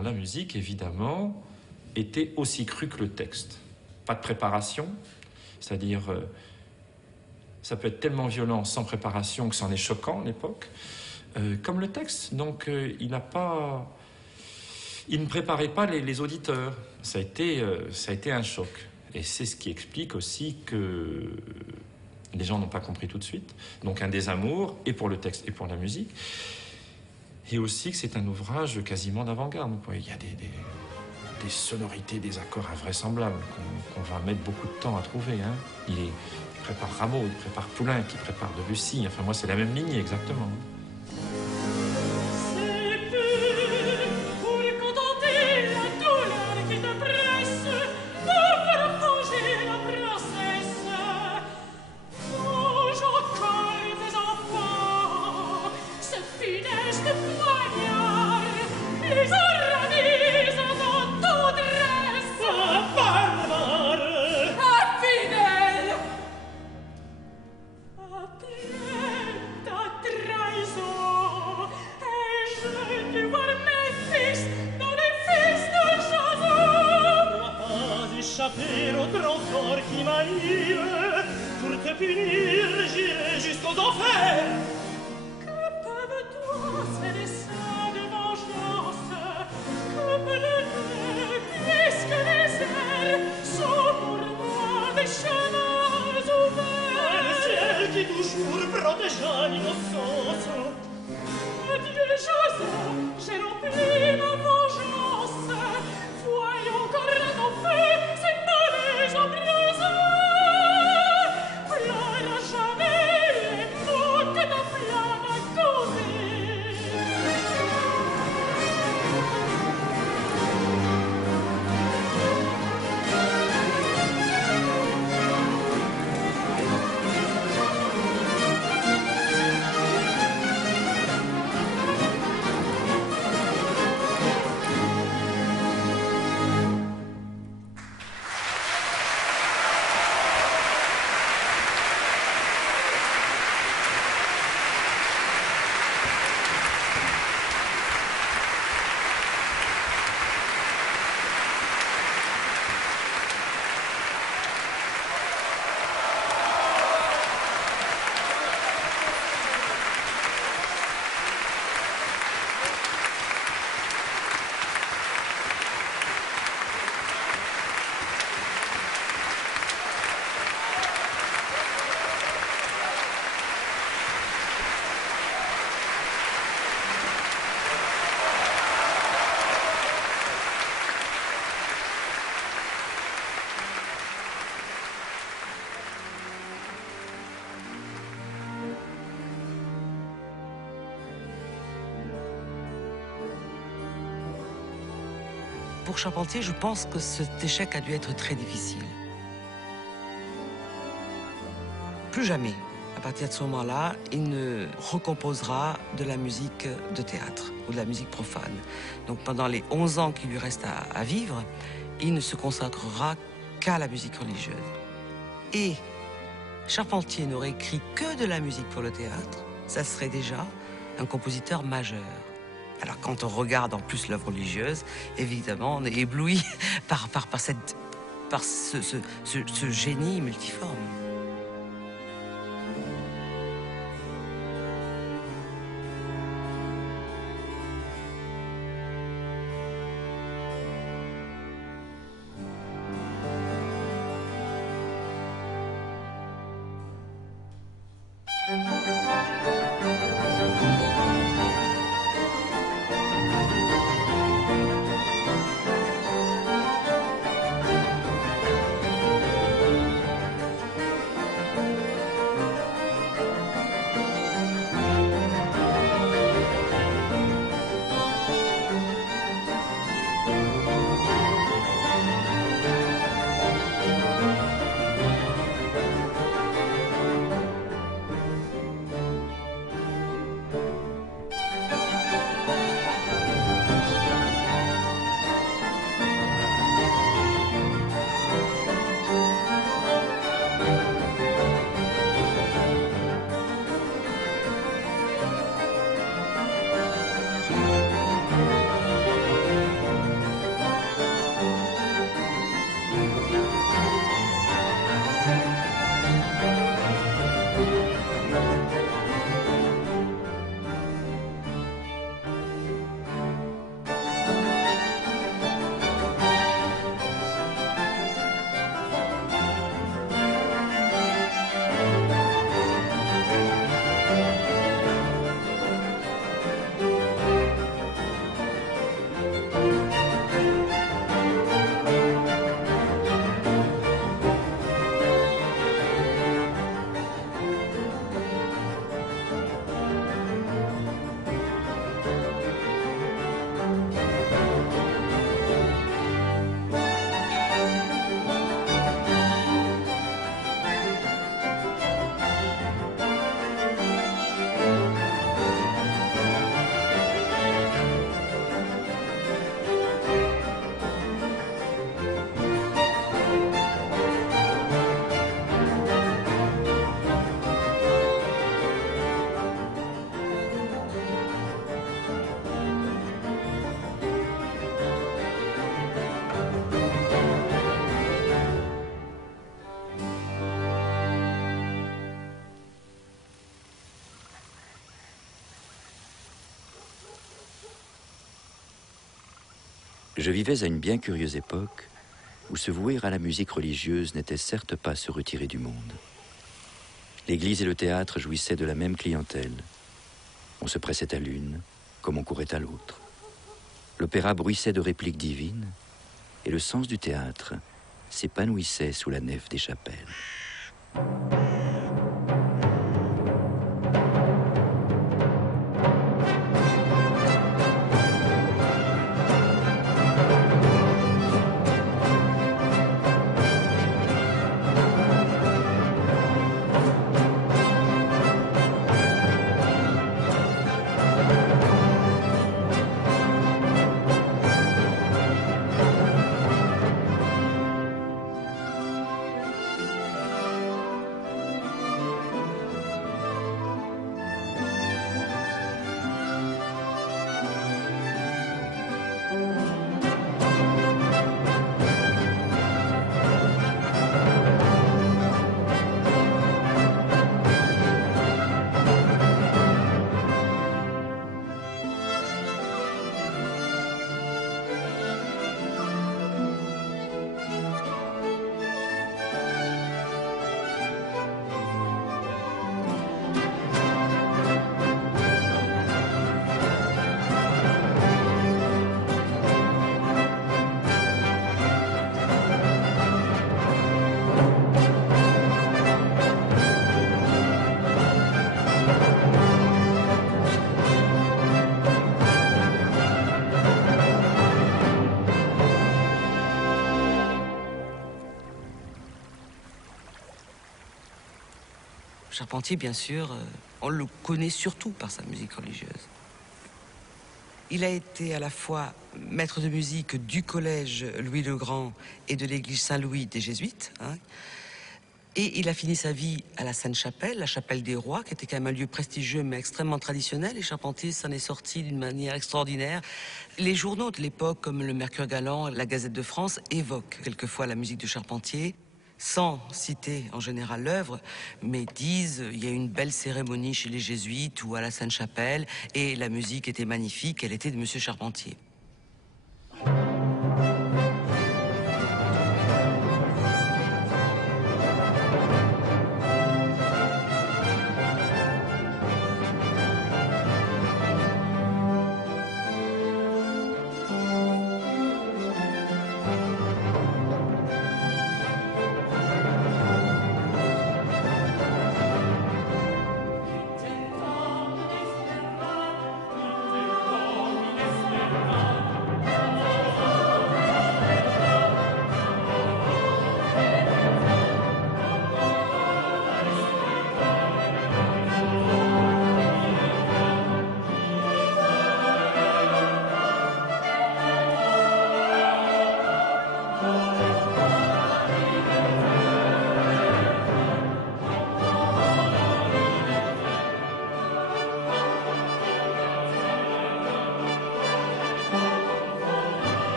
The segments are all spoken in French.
La musique, évidemment, était aussi crue que le texte. Pas de préparation, c'est-à-dire ça peut être tellement violent sans préparation que c'en est choquant à l'époque, comme le texte. Donc il ne préparait pas les auditeurs. Ça a été un choc. Et c'est ce qui explique aussi que les gens n'ont pas compris tout de suite. Donc un désamour, et pour le texte et pour la musique. Et aussi que c'est un ouvrage quasiment d'avant-garde. Il y a des sonorités, des accords invraisemblables qu'on va mettre beaucoup de temps à trouver. Hein. Il prépare Rameau, il prépare Poulenc, il prépare Debussy. Enfin, moi, c'est la même lignée, exactement. Pour Charpentier, je pense que cet échec a dû être très difficile. Plus jamais, à partir de ce moment-là, il ne recomposera de la musique de théâtre ou de la musique profane. Donc pendant les 11 ans qui lui restent à vivre, il ne se consacrera qu'à la musique religieuse. Et Charpentier n'aurait écrit que de la musique pour le théâtre, ça serait déjà un compositeur majeur. Alors quand on regarde en plus l'œuvre religieuse, évidemment, on est ébloui par ce génie multiforme. Je vivais à une bien curieuse époque où se vouer à la musique religieuse n'était certes pas se retirer du monde. L'église et le théâtre jouissaient de la même clientèle. On se pressait à l'une comme on courait à l'autre. L'opéra bruissait de répliques divines et le sens du théâtre s'épanouissait sous la nef des chapelles. Charpentier, bien sûr, on le connaît surtout par sa musique religieuse. Il a été à la fois maître de musique du collège Louis-le-Grand et de l'église Saint-Louis des Jésuites. Et il a fini sa vie à la Sainte-Chapelle, la Chapelle des Rois, qui était quand même un lieu prestigieux mais extrêmement traditionnel. Et Charpentier s'en est sorti d'une manière extraordinaire. Les journaux de l'époque, comme le Mercure Galant, la Gazette de France, évoquent quelquefois la musique de Charpentier, sans citer en général l'œuvre, mais disent il y a une belle cérémonie chez les Jésuites ou à la Sainte-Chapelle, et la musique était magnifique, elle était de Monsieur Charpentier.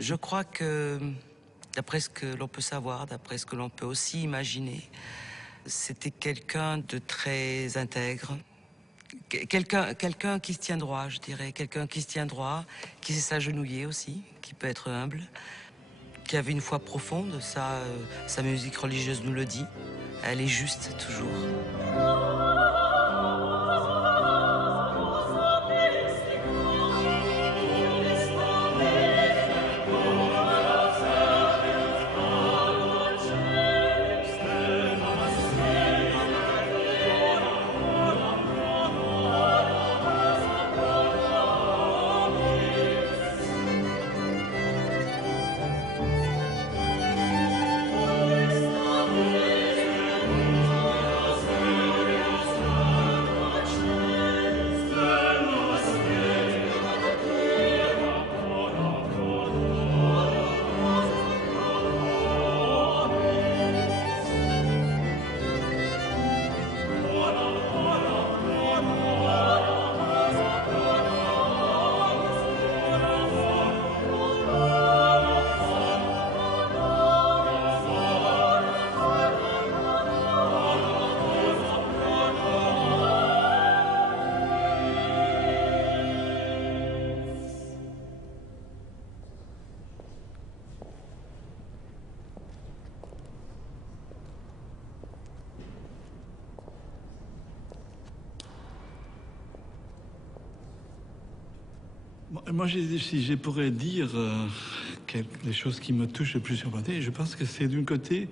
Je crois que, d'après ce que l'on peut savoir, d'après ce que l'on peut aussi imaginer, c'était quelqu'un de très intègre. Quelqu'un qui se tient droit, je dirais. Quelqu'un qui se tient droit, qui sait s'agenouiller aussi, qui peut être humble, qui avait une foi profonde. Ça, sa musique religieuse nous le dit. Elle est juste, toujours. Moi, si je pourrais dire les choses qui me touchent le plus sur Maté, je pense que c'est d'un côté,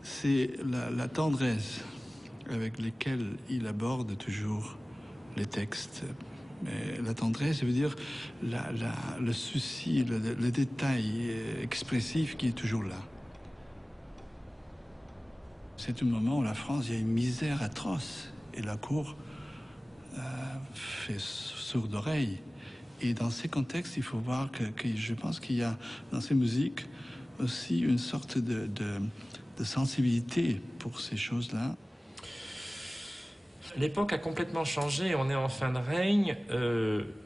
c'est la tendresse avec laquelle il aborde toujours les textes. Mais la tendresse, ça veut dire le souci, le détail expressif qui est toujours là. C'est un moment où la France, il y a une misère atroce et la cour fait sourde oreille. Et dans ces contextes, il faut voir que je pense qu'il y a dans ces musiques aussi une sorte de sensibilité pour ces choses-là. L'époque a complètement changé, on est en fin de règne,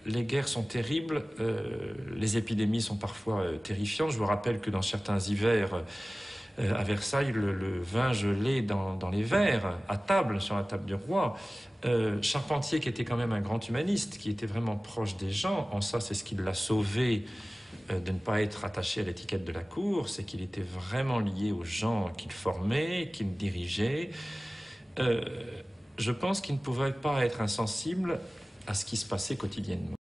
les guerres sont terribles, les épidémies sont parfois terrifiantes. Je vous rappelle que dans certains hivers à Versailles, le vin gelé dans les verres, à table, sur la table du roi. Charpentier, qui était quand même un grand humaniste, qui était vraiment proche des gens, en ça c'est ce qui l'a sauvé de ne pas être attaché à l'étiquette de la cour, c'est qu'il était vraiment lié aux gens qu'il formait, qu'il dirigeait. Je pense qu'il ne pouvait pas être insensible à ce qui se passait quotidiennement.